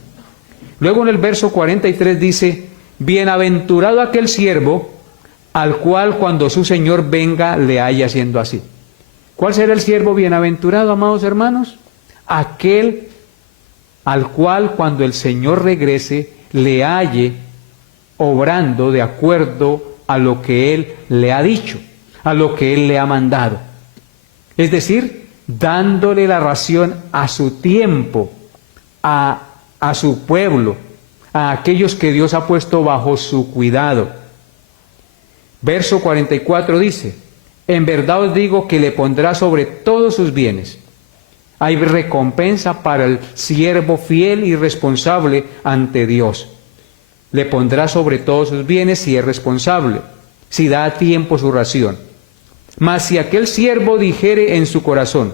Luego en el verso 43 dice: bienaventurado aquel siervo al cual cuando su Señor venga le haya haciendo así. ¿Cuál será el siervo bienaventurado, amados hermanos? Aquel al cual cuando el Señor regrese le halle obrando de acuerdo a lo que Él le ha dicho, a lo que Él le ha mandado. Es decir, dándole la ración a su tiempo, a su pueblo, a aquellos que Dios ha puesto bajo su cuidado. Verso 44 dice: en verdad os digo que le pondrá sobre todos sus bienes. Hay recompensa para el siervo fiel y responsable ante Dios. Le pondrá sobre todos sus bienes si es responsable, si da a tiempo su ración. Mas si aquel siervo dijere en su corazón: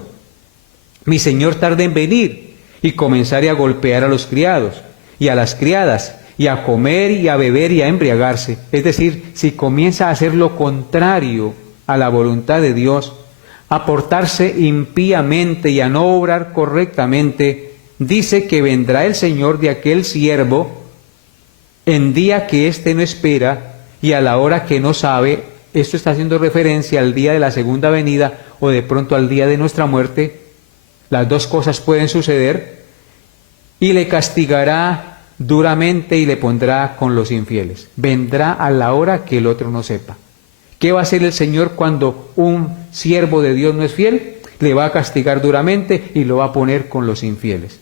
mi señor tarda en venir, y comenzare a golpear a los criados y a las criadas, y a comer y a beber y a embriagarse, es decir, si comienza a hacer lo contrario a la voluntad de Dios, a portarse impíamente y a no obrar correctamente, dice que vendrá el Señor de aquel siervo en día que éste no espera y a la hora que no sabe. Esto está haciendo referencia al día de la segunda venida o de pronto al día de nuestra muerte. Las dos cosas pueden suceder. Y le castigará duramente y le pondrá con los infieles. Vendrá a la hora que el otro no sepa. ¿Qué va a hacer el Señor cuando un siervo de Dios no es fiel? Le va a castigar duramente y lo va a poner con los infieles.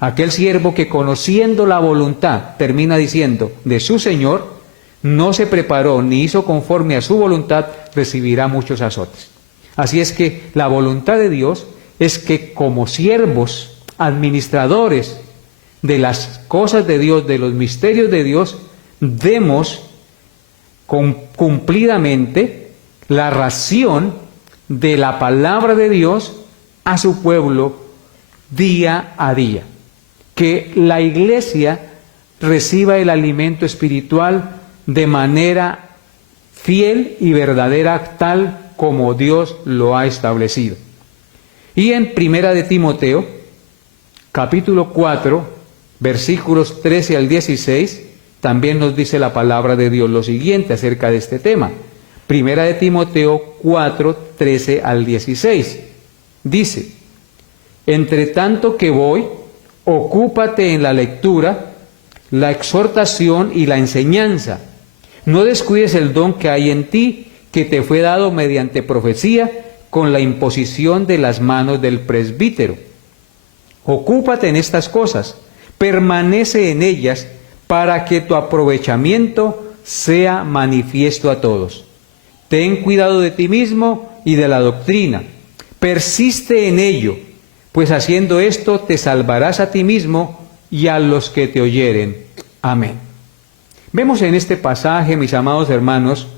Aquel siervo que conociendo la voluntad, termina diciendo, de su Señor, no se preparó ni hizo conforme a su voluntad, recibirá muchos azotes. Así es que la voluntad de Dios es que como siervos, administradores de las cosas de Dios, de los misterios de Dios, demos cumplidamente la ración de la palabra de Dios a su pueblo día a día. Que la iglesia reciba el alimento espiritual de manera fiel y verdadera, tal como Dios lo ha establecido. Y en Primera de Timoteo, capítulo 4, versículos 13 al 16, también nos dice la palabra de Dios lo siguiente acerca de este tema. Primera de Timoteo 4, 13 al 16. Dice: entre tanto que voy, ocúpate en la lectura, la exhortación y la enseñanza. No descuides el don que hay en ti, que te fue dado mediante profecía, con la imposición de las manos del presbítero. Ocúpate en estas cosas, permanece en ellas, para que tu aprovechamiento sea manifiesto a todos. Ten cuidado de ti mismo y de la doctrina. Persiste en ello, pues haciendo esto te salvarás a ti mismo y a los que te oyeren. Amén. Vemos en este pasaje, mis amados hermanos,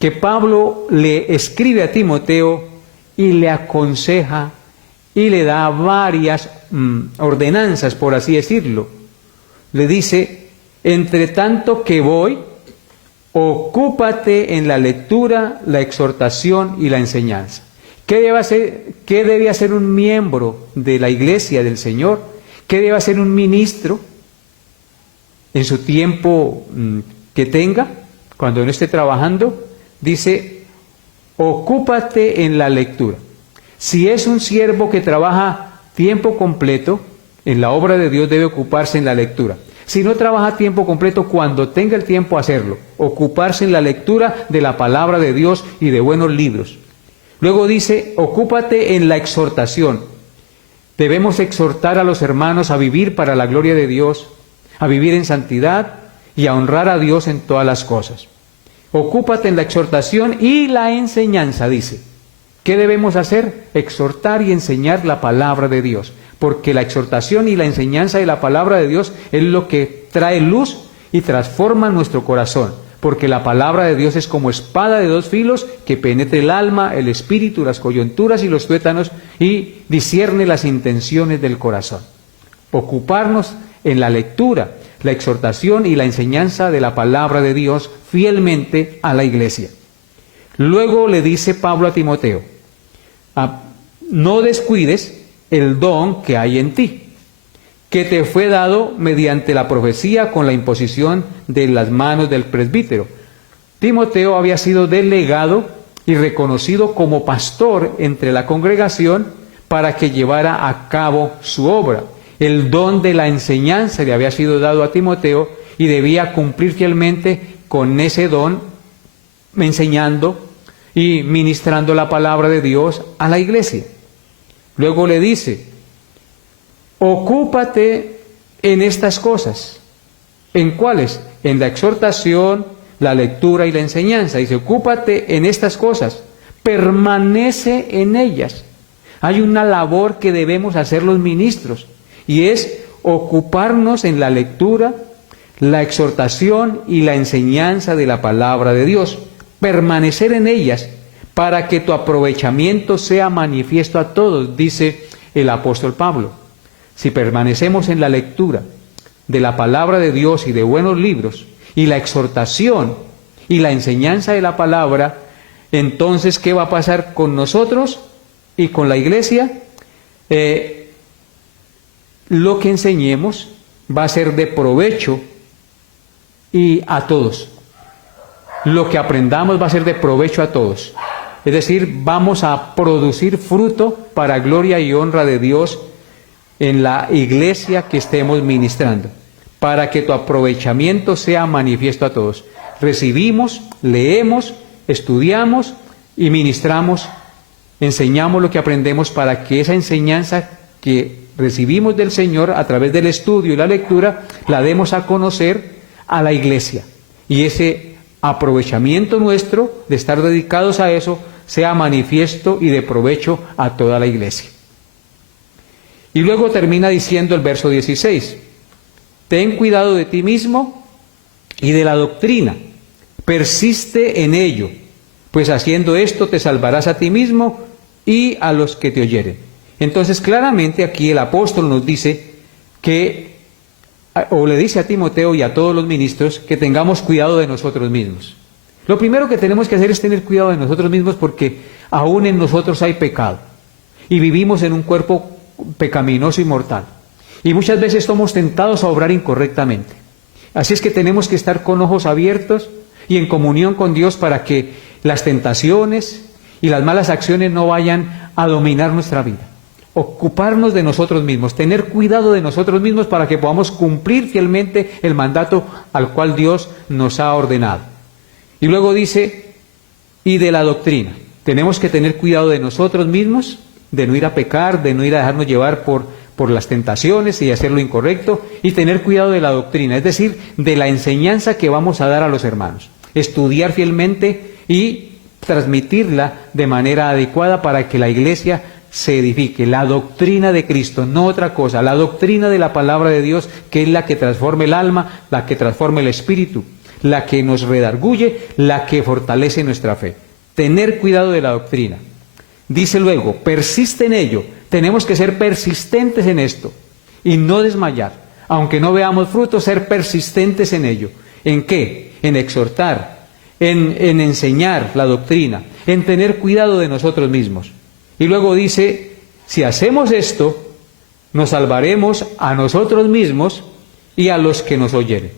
que Pablo le escribe a Timoteo y le aconseja y le da varias ordenanzas, por así decirlo. Le dice: entre tanto que voy, ocúpate en la lectura, la exhortación y la enseñanza. ¿Qué debe hacer un miembro de la iglesia del Señor? ¿Qué debe hacer un ministro en su tiempo que tenga, cuando no esté trabajando? Dice: ocúpate en la lectura. Si es un siervo que trabaja tiempo completo en la obra de Dios, debe ocuparse en la lectura. Si no trabaja tiempo completo, cuando tenga el tiempo hacerlo, ocuparse en la lectura de la palabra de Dios y de buenos libros. Luego dice: ocúpate en la exhortación. Debemos exhortar a los hermanos a vivir para la gloria de Dios, a vivir en santidad y a honrar a Dios en todas las cosas. Ocúpate en la exhortación y la enseñanza, dice. ¿Qué debemos hacer? Exhortar y enseñar la palabra de Dios, porque la exhortación y la enseñanza de la palabra de Dios es lo que trae luz y transforma nuestro corazón, porque la palabra de Dios es como espada de dos filos que penetra el alma, el espíritu, las coyunturas y los tuétanos y discierne las intenciones del corazón. Ocuparnos en la lectura, la exhortación y la enseñanza de la palabra de Dios fielmente a la iglesia. Luego le dice Pablo a Timoteo: no descuides el don que hay en ti, que te fue dado mediante la profecía con la imposición de las manos del presbítero. Timoteo había sido delegado y reconocido como pastor entre la congregación para que llevara a cabo su obra. El don de la enseñanza le había sido dado a Timoteo y debía cumplir fielmente con ese don, enseñando y ministrando la palabra de Dios a la iglesia. Luego le dice, ocúpate en estas cosas. ¿En cuáles? En la exhortación, la lectura y la enseñanza. Dice, ocúpate en estas cosas, permanece en ellas. Hay una labor que debemos hacer los ministros, y es ocuparnos en la lectura, la exhortación y la enseñanza de la palabra de Dios. Permanecer en ellas para que tu aprovechamiento sea manifiesto a todos, dice el apóstol Pablo. Si permanecemos en la lectura de la palabra de Dios y de buenos libros, y la exhortación y la enseñanza de la palabra, entonces, ¿qué va a pasar con nosotros y con la iglesia? Lo que enseñemos va a ser de provecho y a todos. Lo que aprendamos va a ser de provecho a todos. Es decir, vamos a producir fruto para gloria y honra de Dios en la iglesia que estemos ministrando, para que tu aprovechamiento sea manifiesto a todos. Recibimos, leemos, estudiamos y ministramos, enseñamos lo que aprendemos para que esa enseñanza que recibimos del Señor a través del estudio y la lectura, la demos a conocer a la iglesia. Y ese aprovechamiento nuestro de estar dedicados a eso sea manifiesto y de provecho a toda la iglesia. Y luego termina diciendo el verso 16, ten cuidado de ti mismo y de la doctrina, persiste en ello, pues haciendo esto te salvarás a ti mismo y a los que te oyeren. Entonces claramente aquí el apóstol nos dice que, o le dice a Timoteo y a todos los ministros, que tengamos cuidado de nosotros mismos. Lo primero que tenemos que hacer es tener cuidado de nosotros mismos, porque aún en nosotros hay pecado y vivimos en un cuerpo pecaminoso y mortal, y muchas veces somos tentados a obrar incorrectamente. Así es que tenemos que estar con ojos abiertos y en comunión con Dios para que las tentaciones y las malas acciones no vayan a dominar nuestra vida. Ocuparnos de nosotros mismos, tener cuidado de nosotros mismos para que podamos cumplir fielmente el mandato al cual Dios nos ha ordenado. Y luego dice, y de la doctrina. Tenemos que tener cuidado de nosotros mismos, de no ir a pecar, de no ir a dejarnos llevar por las tentaciones y hacer lo incorrecto, y tener cuidado de la doctrina, es decir, de la enseñanza que vamos a dar a los hermanos. Estudiar fielmente y transmitirla de manera adecuada para que la iglesia se edifique. La doctrina de Cristo, no otra cosa, la doctrina de la palabra de Dios, que es la que transforma el alma, la que transforma el espíritu, la que nos redarguye, la que fortalece nuestra fe. Tener cuidado de la doctrina. Dice luego, persiste en ello. Tenemos que ser persistentes en esto y no desmayar. Aunque no veamos frutos, ser persistentes en ello. ¿En qué? En exhortar, en enseñar la doctrina, en tener cuidado de nosotros mismos. Y luego dice, si hacemos esto, nos salvaremos a nosotros mismos y a los que nos oyeren.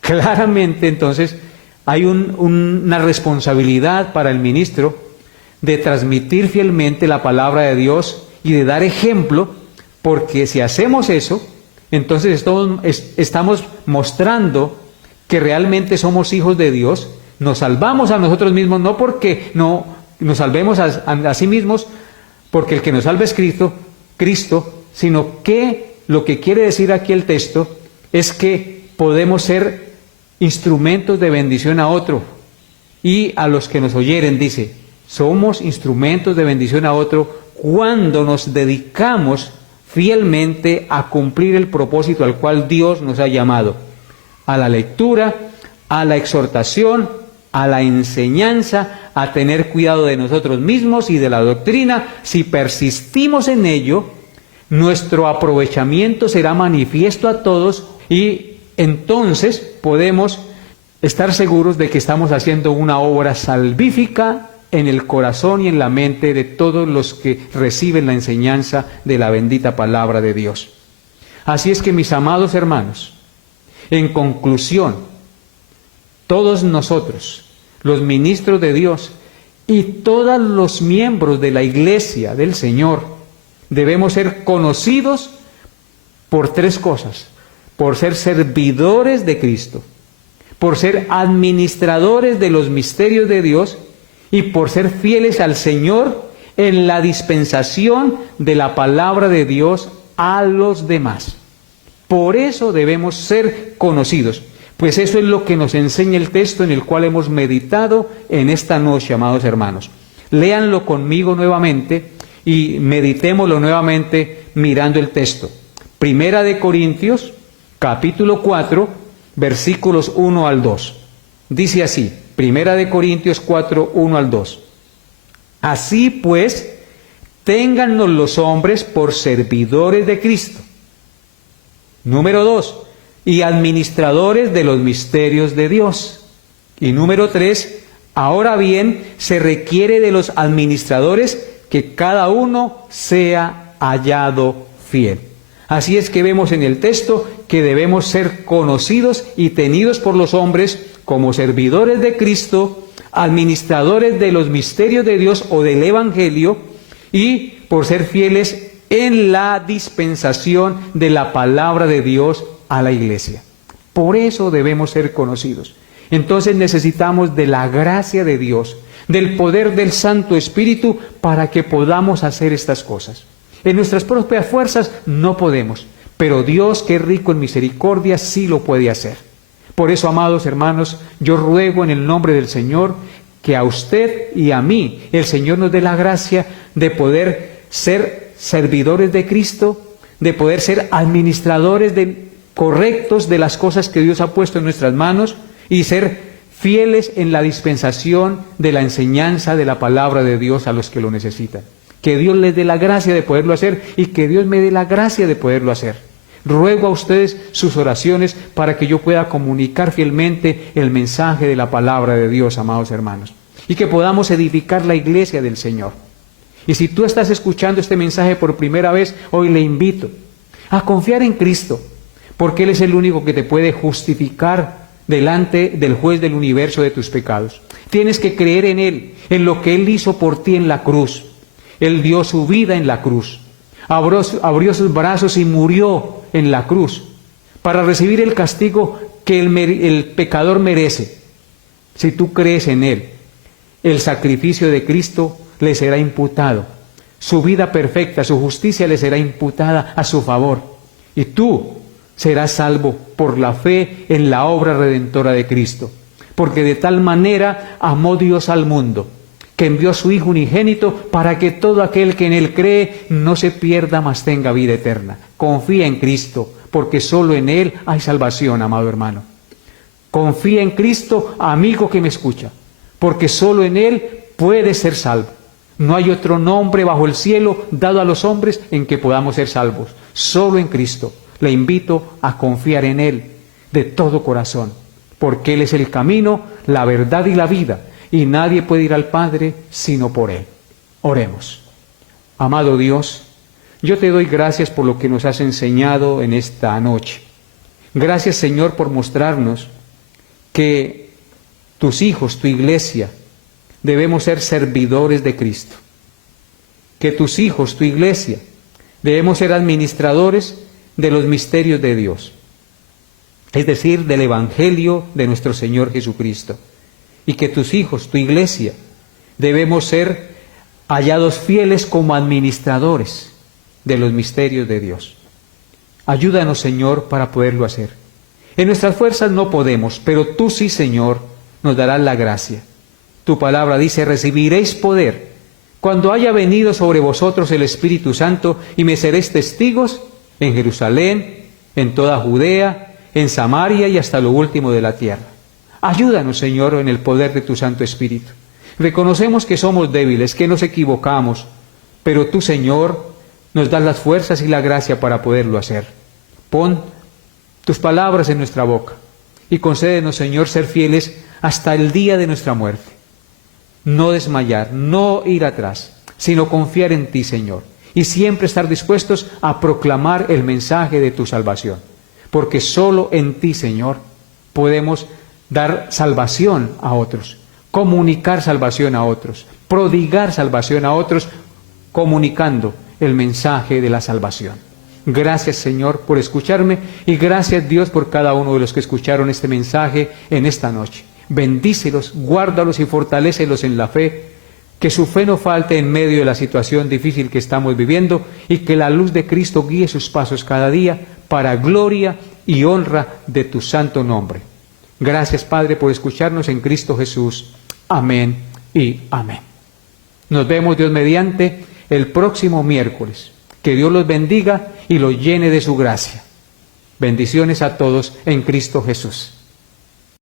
Claramente, entonces, hay una responsabilidad para el ministro de transmitir fielmente la palabra de Dios y de dar ejemplo, porque si hacemos eso, entonces estamos mostrando que realmente somos hijos de Dios, nos salvamos a nosotros mismos, no porque no nos salvemos a sí mismos, porque el que nos salva es Cristo, sino que lo que quiere decir aquí el texto es que podemos ser instrumentos de bendición a otro y a los que nos oyeren, dice, somos instrumentos de bendición a otro cuando nos dedicamos fielmente a cumplir el propósito al cual Dios nos ha llamado, a la lectura, a la exhortación, a la enseñanza, a tener cuidado de nosotros mismos y de la doctrina. Si persistimos en ello, nuestro aprovechamiento será manifiesto a todos y entonces podemos estar seguros de que estamos haciendo una obra salvífica en el corazón y en la mente de todos los que reciben la enseñanza de la bendita palabra de Dios. Así es que, mis amados hermanos, en conclusión, todos nosotros los ministros de Dios y todos los miembros de la iglesia del Señor debemos ser conocidos por tres cosas: por ser servidores de Cristo, por ser administradores de los misterios de Dios y por ser fieles al Señor en la dispensación de la palabra de Dios a los demás. Por eso debemos ser conocidos, pues eso es lo que nos enseña el texto en el cual hemos meditado en esta noche, amados hermanos. Léanlo conmigo nuevamente y meditémoslo nuevamente mirando el texto. Primera de Corintios, capítulo 4, versículos 1 al 2. Dice así, Primera de Corintios 4, 1 al 2. Así pues, téngannos los hombres por servidores de Cristo. Número 2, y administradores de los misterios de Dios. Y número 3, ahora bien, se requiere de los administradores que cada uno sea hallado fiel. Así es que vemos en el texto que debemos ser conocidos y tenidos por los hombres como servidores de Cristo, administradores de los misterios de Dios o del Evangelio, y por ser fieles en la dispensación de la palabra de Dios a la iglesia. Por eso debemos ser conocidos. Entonces necesitamos de la gracia de Dios, del poder del Santo Espíritu para que podamos hacer estas cosas. En nuestras propias fuerzas no podemos, pero Dios, que es rico en misericordia, sí lo puede hacer. Por eso, amados hermanos, yo ruego en el nombre del Señor que a usted y a mí el Señor nos dé la gracia de poder ser servidores de Cristo, de poder ser administradores correctos de las cosas que Dios ha puesto en nuestras manos y ser fieles en la dispensación de la enseñanza de la palabra de Dios a los que lo necesitan. Que Dios les dé la gracia de poderlo hacer y que Dios me dé la gracia de poderlo hacer. Ruego a ustedes sus oraciones para que yo pueda comunicar fielmente el mensaje de la palabra de Dios, amados hermanos, y que podamos edificar la iglesia del Señor. Y si tú estás escuchando este mensaje por primera vez, hoy le invito a confiar en Cristo, porque Él es el único que te puede justificar delante del juez del universo de tus pecados. Tienes que creer en Él, en lo que Él hizo por ti en la cruz. Él dio su vida en la cruz, abrió sus brazos y murió en la cruz para recibir el castigo que el pecador merece. Si tú crees en Él, el sacrificio de Cristo le será imputado. Su vida perfecta, su justicia le será imputada a su favor. Y tú serás salvo por la fe en la obra redentora de Cristo. Porque de tal manera amó Dios al mundo, que envió a su Hijo unigénito para que todo aquel que en Él cree no se pierda, mas tenga vida eterna. Confía en Cristo, porque solo en Él hay salvación, amado hermano. Confía en Cristo, amigo que me escucha, porque solo en Él puedes ser salvo. No hay otro nombre bajo el cielo dado a los hombres en que podamos ser salvos. Solo en Cristo. Le invito a confiar en Él de todo corazón, porque Él es el camino, la verdad y la vida, y nadie puede ir al Padre sino por Él. Oremos. Amado Dios, yo te doy gracias por lo que nos has enseñado en esta noche. Gracias, Señor, por mostrarnos que tus hijos, tu iglesia, debemos ser servidores de Cristo. Que tus hijos, tu iglesia, debemos ser administradores de los misterios de Dios, es decir, del Evangelio de nuestro Señor Jesucristo. Y que tus hijos, tu iglesia, debemos ser hallados fieles como administradores de los misterios de Dios. Ayúdanos, Señor, para poderlo hacer. En nuestras fuerzas no podemos, pero tú sí, Señor, nos darás la gracia. Tu palabra dice: recibiréis poder cuando haya venido sobre vosotros el Espíritu Santo, y me seréis testigos en Jerusalén, en toda Judea, en Samaria y hasta lo último de la tierra. Ayúdanos, Señor, en el poder de tu Santo Espíritu. Reconocemos que somos débiles, que nos equivocamos, pero tú, Señor, nos das las fuerzas y la gracia para poderlo hacer. Pon tus palabras en nuestra boca y concédenos, Señor, ser fieles hasta el día de nuestra muerte. No desmayar, no ir atrás, sino confiar en ti, Señor, y siempre estar dispuestos a proclamar el mensaje de tu salvación, porque solo en ti, Señor, podemos dar salvación a otros. comunicar salvación a otros, prodigar salvación a otros, comunicando el mensaje de la salvación. Gracias, Señor, por escucharme, y gracias, Dios, por cada uno de los que escucharon este mensaje en esta noche. Bendícelos, guárdalos y fortalécelos en la fe, que su fe no falte en medio de la situación difícil que estamos viviendo, y que la luz de Cristo guíe sus pasos cada día para gloria y honra de tu santo nombre. Gracias, Padre, por escucharnos en Cristo Jesús. Amén y amén. Nos vemos, Dios mediante, el próximo miércoles. Que Dios los bendiga y los llene de su gracia. Bendiciones a todos en Cristo Jesús.